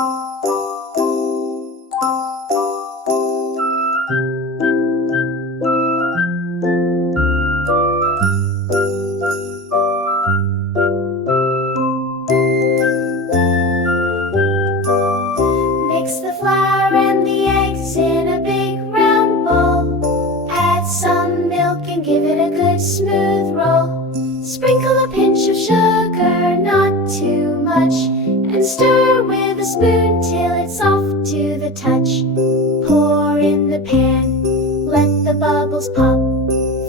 Mix the flour and the eggs in a big round bowl. Add some milk and give it a good smooth roll. Sprinkle a pinch of sugar, not too much, and stir with a spoon till it's soft to the touch. Pour in the pan, let the bubbles pop.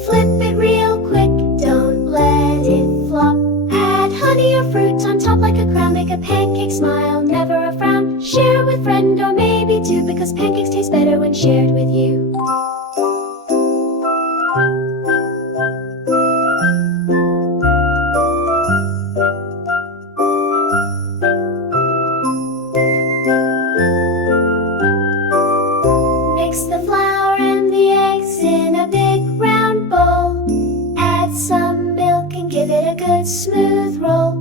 Flip it real quick, don't let it flop. Add honey or fruit on top like a crown. Make a pancake smile, never a frown. Share with friend or maybe two, because pancakes taste better when shared with you. Mix the flour and the eggs in a big round bowl. Add some milk and give it a good smooth roll.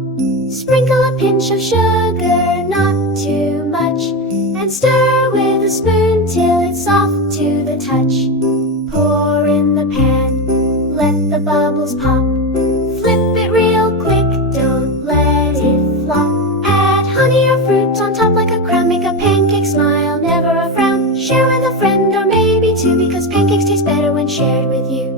Sprinkle a pinch of sugar, not too much, and stir with a spoon till it's soft to the touch. Pour in the pan, let the bubbles pop. Flip it real quick, don't let it flop. Add honey or fruit on top like a crown. Make a pancake smile, never a frown. Share with a friend or maybe two, because pancakes taste better when shared with you.